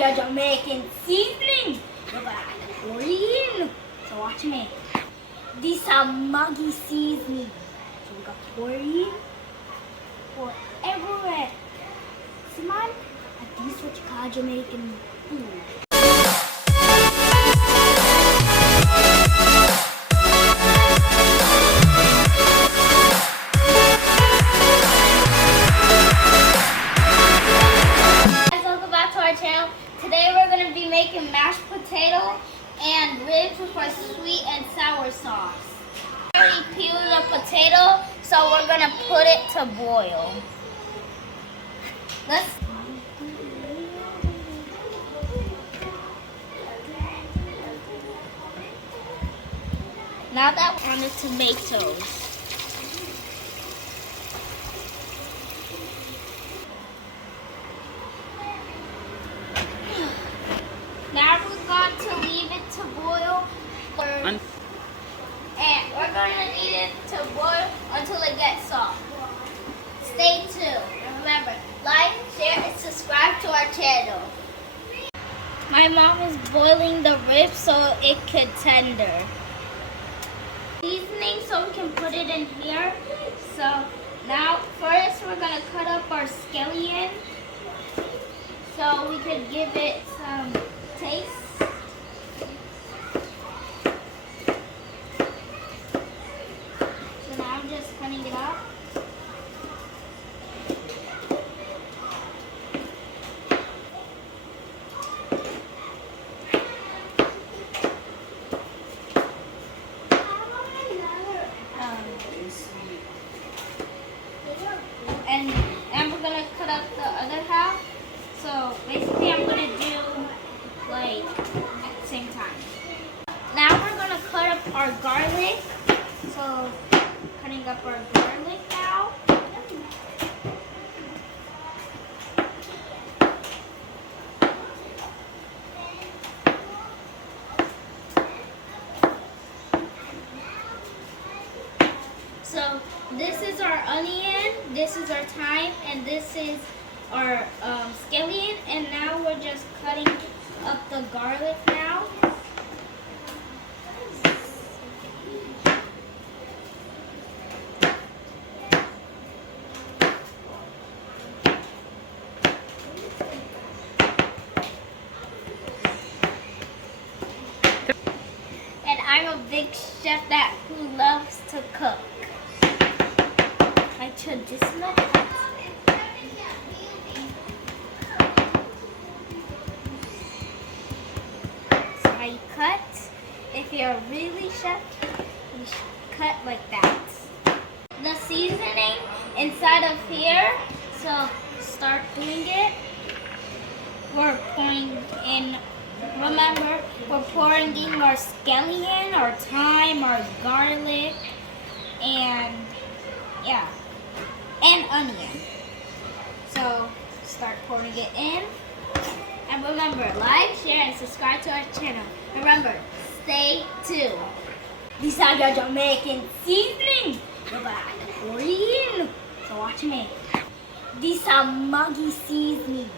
your Jamaican seasoning. We're gonna add the chlorine. So watch me. This are Maggi seasoning. So we got chlorine for everywhere. See man? And this is what you call Jamaican food. Today we're going to be making mashed potato and ribs with our sweet and sour sauce. We already peeled the potato, so we're going to put it to boil. Now that we're on the tomatoes. Now we're going to leave it to boil, and we're going to leave it to boil until it gets soft. Stay tuned, and remember, like, share, and subscribe to our channel. My mom is boiling the ribs so it could tender. Seasoning so we can put it in here. So now first we're going to cut up our scallion so we could give it some taste. So now I'm just cutting it up. And we're gonna cut up the other half. So basically I'm gonna do like at the same time. Now we're gonna cut up our garlic. So cutting up our garlic now. So this is our onion, this is our thyme, and this is our scallion, and now we're just cutting up the garlic now. And I'm a big chef who loves to cook. My traditional cuts. So how you cut, if you're a really chef, you should cut like that. The seasoning inside of here, so start doing it. We're pouring in, remember, we're pouring in our scallion, our thyme, our garlic, and yeah. And onion. So start pouring it in. And remember, like, share, and subscribe to our channel. Remember, stay tuned. These are your Jamaican seasoning. We're gonna add the chlorine. So watch me. These are Maggi seasoning.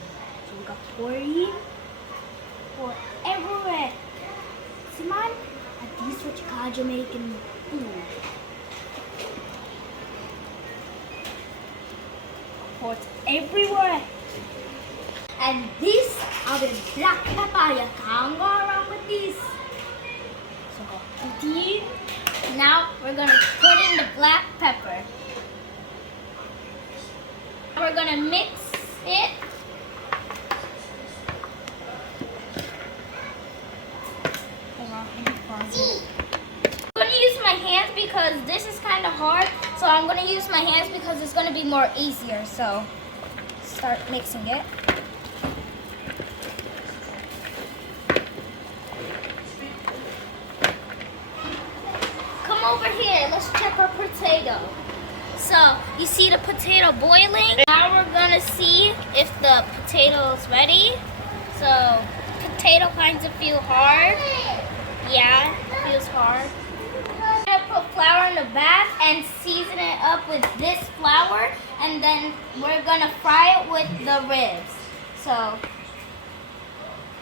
So we got chlorine for everywhere. See man? And this is what you call Jamaican food. Everywhere. And this are the black pepper. You can't go wrong with this. So go put it. Now we're gonna put in the black pepper. We're gonna mix it. I'm gonna use my hands because this is kind of hard. So I'm going to use my hands because it's going to be more easier. So start mixing it. Come over here. Let's check our potato. So you see the potato boiling. Now we're going to see if the potato is ready. So potato kinds of feel hard. Yeah, it feels hard. Put flour in the back and season it up with this flour, and then we're gonna fry it with the ribs. So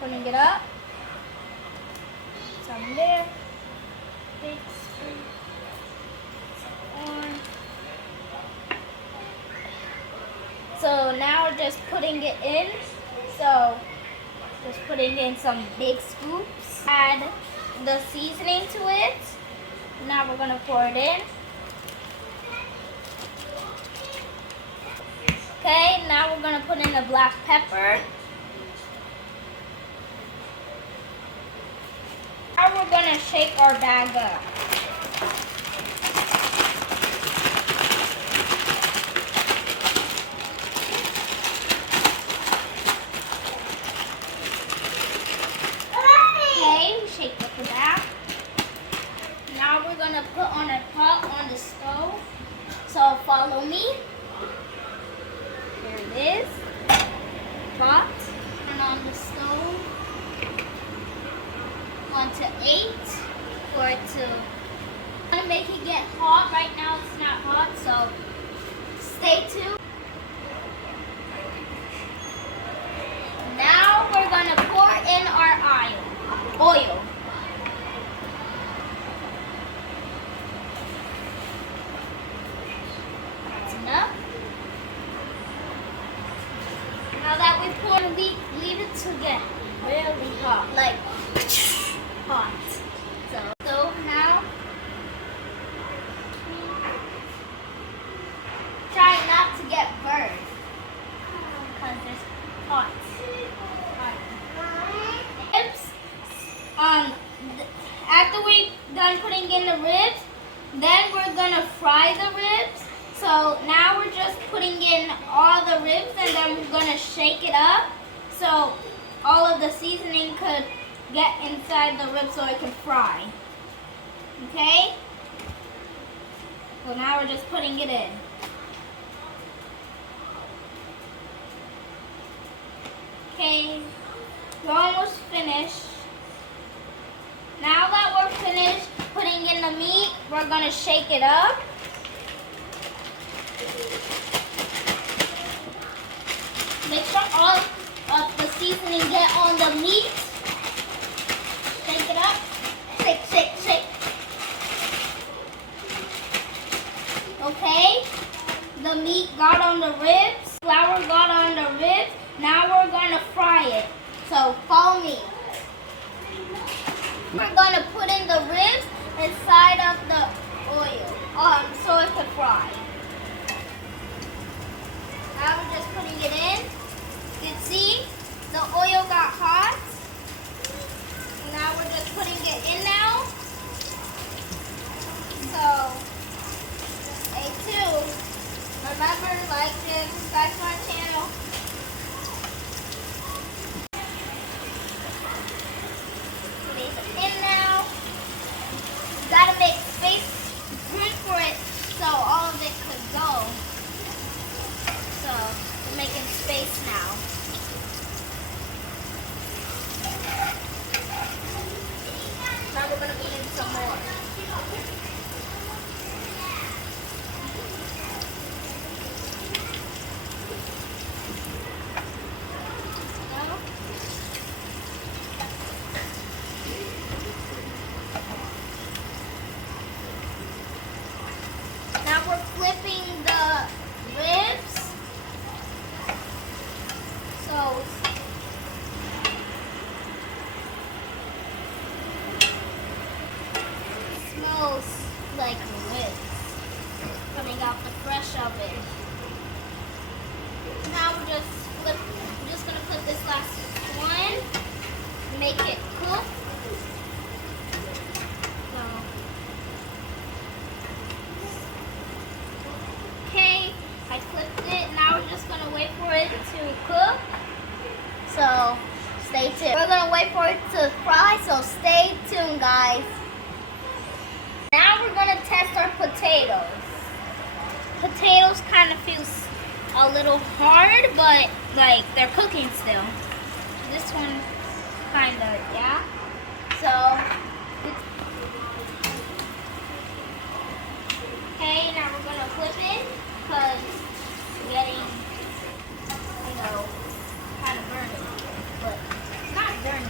Putting it up. Some there. Big spoon. On. So now we're just putting it in. So just putting in some big scoops. Add the seasoning to it. Now we're gonna pour it in. Okay, now we're gonna put in the black pepper. Now we're gonna shake our bag up. Okay, shake up the bag. Now we're gonna put on a pot on the stove. So follow me. Here it is. Pot. Turn on the stove. 1 to 8 for it to. I'm gonna make it get hot. Right now it's not hot, so stay tuned. Now we're gonna pour in our oil. That's enough. Now that we pour, leave it to get really hot, like hot. So now try not to get burned because it's hot. After we're done putting in the ribs, then we're gonna fry the ribs. So now we're just putting in all the ribs and then we're gonna shake it up so all of the seasoning could get inside the ribs so it can fry. Okay? So now we're just putting it in. Okay, we're almost finished. Now that we're finished putting in the meat, we're gonna shake it up. Make sure all of the seasoning get on the meat. Shake it up. Shake, shake, shake. Okay, the meat got on the ribs. Flour got on the ribs. Now we're gonna fry it. So follow me. We're gonna put in the ribs inside of the oil, so it can fry. Now we're just putting it in. You can see the oil got hot. Now we're just putting it in now. So stay tuned. Remember, like and subscribe to our channel. In now. Gotta make space, room for it so all of it could go. So we're making space now. Now we're gonna put in some more. Now we're flipping the ribs. So it smells like ribs coming out the fresh oven. Now we're just gonna flip this last one, make it cook. I flipped it. Now we're just gonna wait for it to cook. So stay tuned. We're gonna wait for it to fry, so stay tuned, guys. Now we're gonna test our potatoes. Potatoes kind of feels a little hard, but like they're cooking still. This one kind of, yeah. So okay, now we're gonna flip it because it's getting, kind of burning, but it's not burning.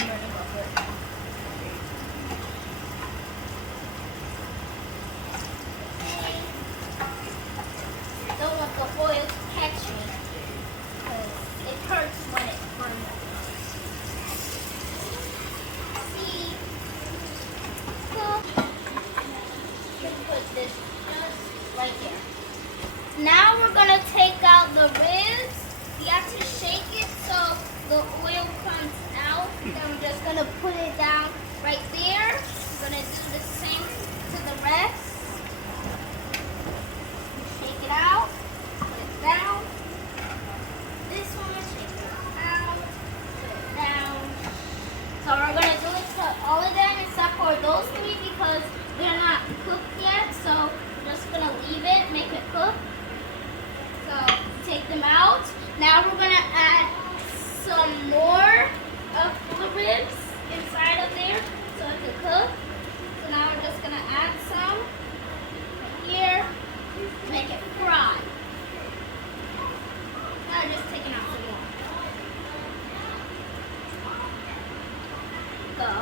go.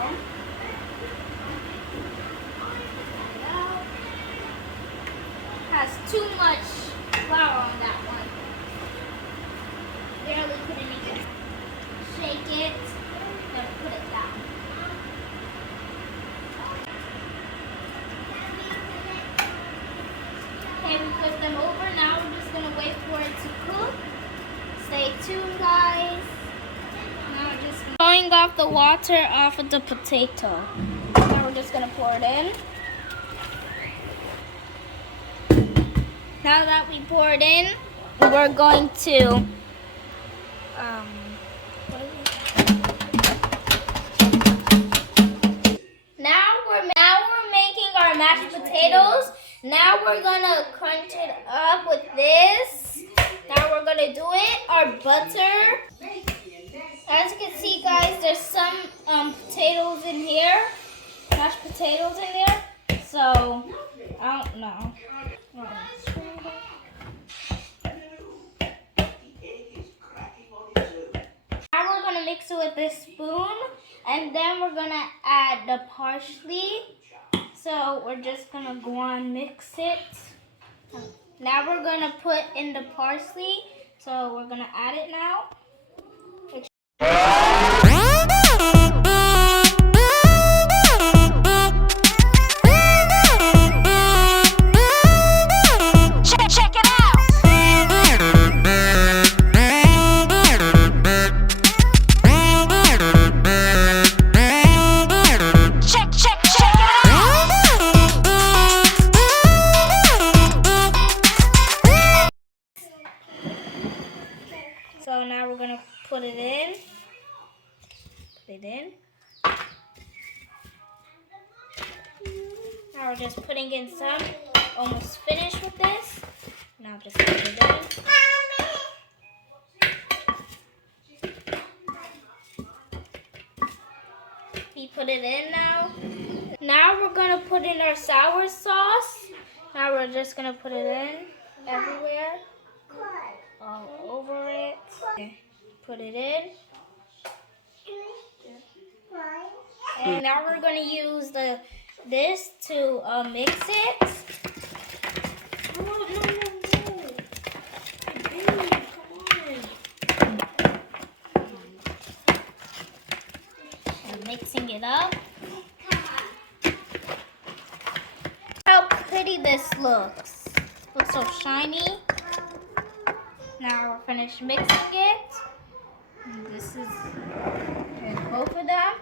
Has too much flour on that one. Barely couldn't even shake it. Then put it down. Okay, we flip them over. Now we're just gonna wait for it to cook. Stay tuned, guys. Now we're just blowing off the water off of the potato. Now we're just gonna pour it in. Now that we pour it in, we're going to now we're making our mashed potatoes. Now we're gonna crunch it up with this. Now we're gonna do it. Our butter. As you can see, guys, there's some potatoes in here, mashed potatoes in there. So I don't know. Now we're gonna mix it with this spoon, and then we're gonna add the parsley. So we're just gonna go on mix it. Now we're gonna put in the parsley. So we're gonna add it now. Check it out. Check it out. So now we're gonna put it in. Now we're just putting in some. Almost finished with this. Now just put it in. We put it in now. Now we're gonna put in our sour sauce. Now we're just gonna put it in everywhere. All over it. Okay. Put it in. And now we're gonna use this to mix it. And mixing it up. How pretty this looks. Looks so shiny. Now we're finished mixing it. And this is both of them.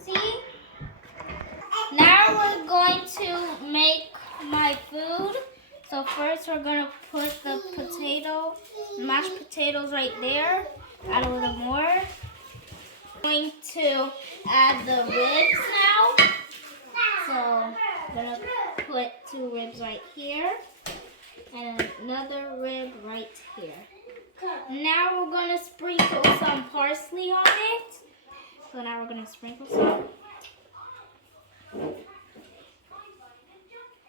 See? Now we're going to make my food. So first we're going to put the mashed potatoes right there. Add a little more. Going to add the ribs now. So I'm going to put 2 ribs right here. And another rib right here. Now we're going to sprinkle some parsley on it. So now we're going to sprinkle some.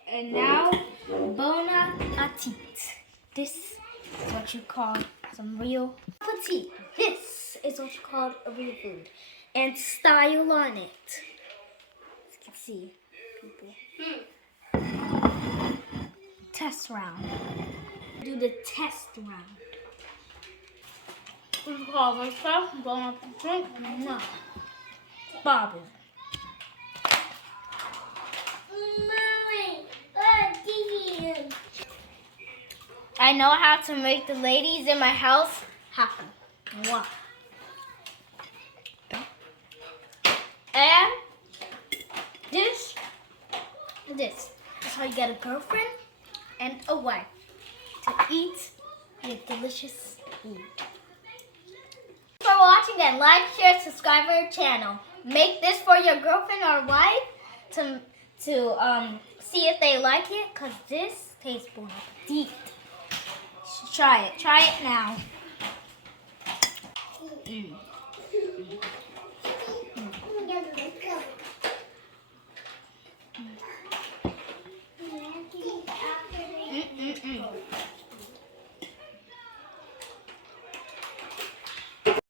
And now, bon appetit. This is what you call some real appetit. This is what you call a real food. And style on it. As you can see, people. Test round. Do the test round. We call myself bon appetit. No. Bobby. I know how to make the ladies in my house happy. Wow. And this is how you get a girlfriend and a wife to eat your delicious food. Thanks for watching, and like, share, subscribe to our channel. Make this for your girlfriend or wife to see if they like it, because this tastes bon appetit. Try it. Try it now.